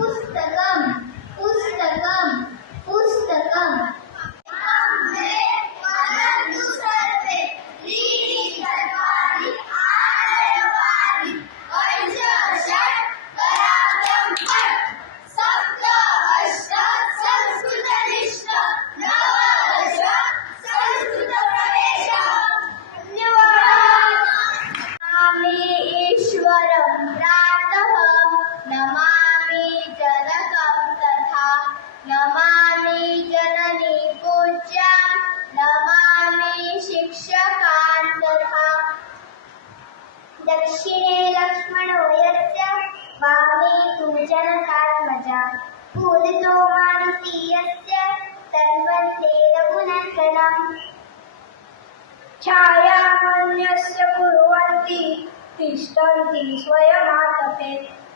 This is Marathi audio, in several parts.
पुस्तकम पुस्तकम पुस्तकम नमामि जननी पूज्यां नमामि शिक्षकान् तथा दक्षिणे लक्ष्मणो यस्य वामे तु जनकात्मजा पूजितो मारुति यस्य तन्वन्ते रघुनन्दनम् छायामन्यस्य कुर्वन्ति तिष्ठन्ति स्वयमातपे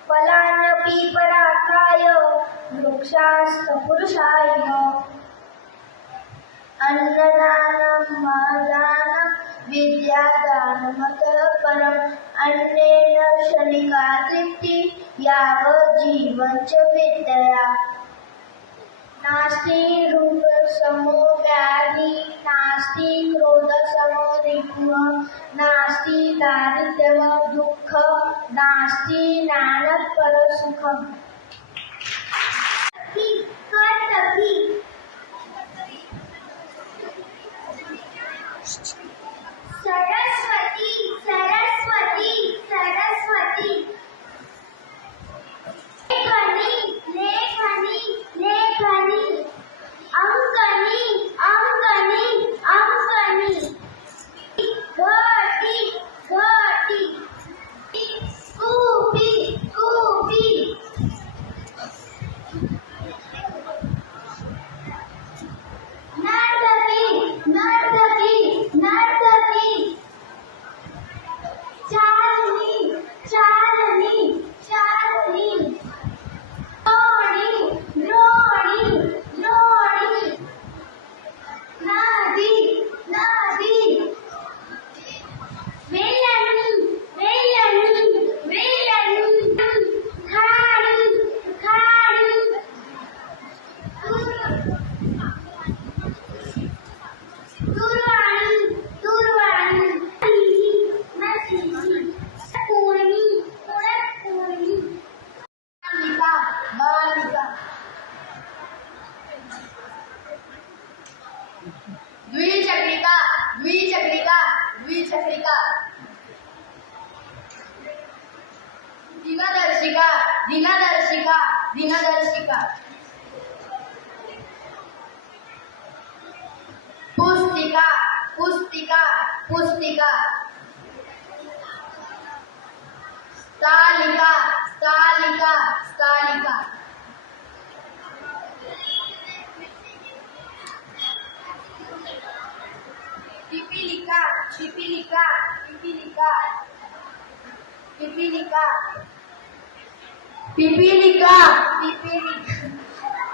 फलान्यपि परार्थाय वृक्षास्तपुरुषाय अन्नदानं महदानं विद्यादानमतः परम् अन्नेन शनिका तृप्तिः यावज्जीवं च विद्यया नास्ति रूपसमो व्याधिः नास्ति क्रोधसमो रिपुः नास्ति दारिद्र्यमो दुःखं नास्ति ज्ञानपरसुखम् सरस्वती सरस्वती सरस्वती लेखनी लेखनी अंकनी अंकनी अंकनी घटी घटी कूपी कूपी नर्तकी नर्तकी नर्तकी चारणी चारणी चारणी रोणी रोणी रोणी नदी नदी वेलणी वेलणी वेलणी खाडी खाडी दुर्वाणी दुर्वाणी नदी पूर्णी पूर्णी बालिका द्विचक्रिका द्विचक्रिका द्विचक्रिका दिनदर्शिका दिनदर्शिका दिनदर्शिका पुस्तिका पुस्तिका पुस्तिका स्थालिका स्थालिका स्थालिका पिपीलिका पिपीलिका पिपीलिका पिपीलिका पिपीलिका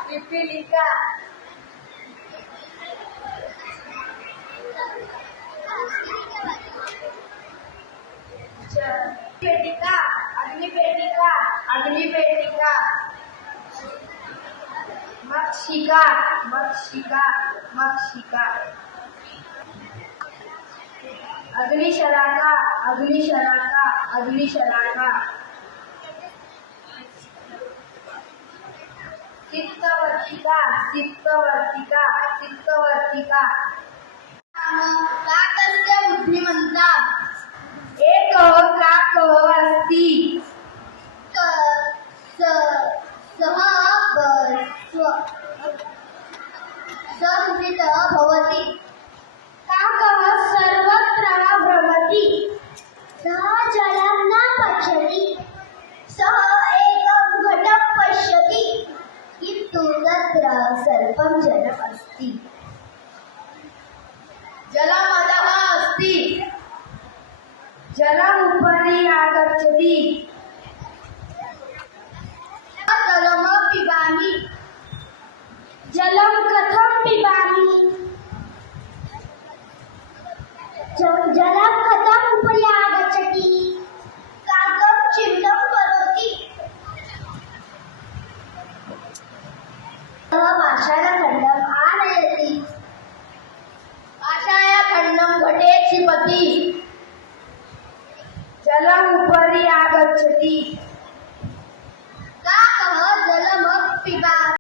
पिपीलिका पेटिका अग्निपेटिका अग्निपेटिका मक्षिका मक्षिका मक्षिका अग्निशलाका अग्निशलाका अग्निशलाका चित्तवर्तिका चित्तवर्तिका चित्तवर्तिका काकस्य बुद्धिमन्ता एकः काकः अस्ति सः संस्कृतः भवति काकः सर्वत्र भ्रमति सः जलं न पश्यति सः एकं घटं पश्यति किन्तु तत्र स्वल्पं जलम् अस्ति जलमधः अस्ति जलम् उपरि आगच्छति पिबा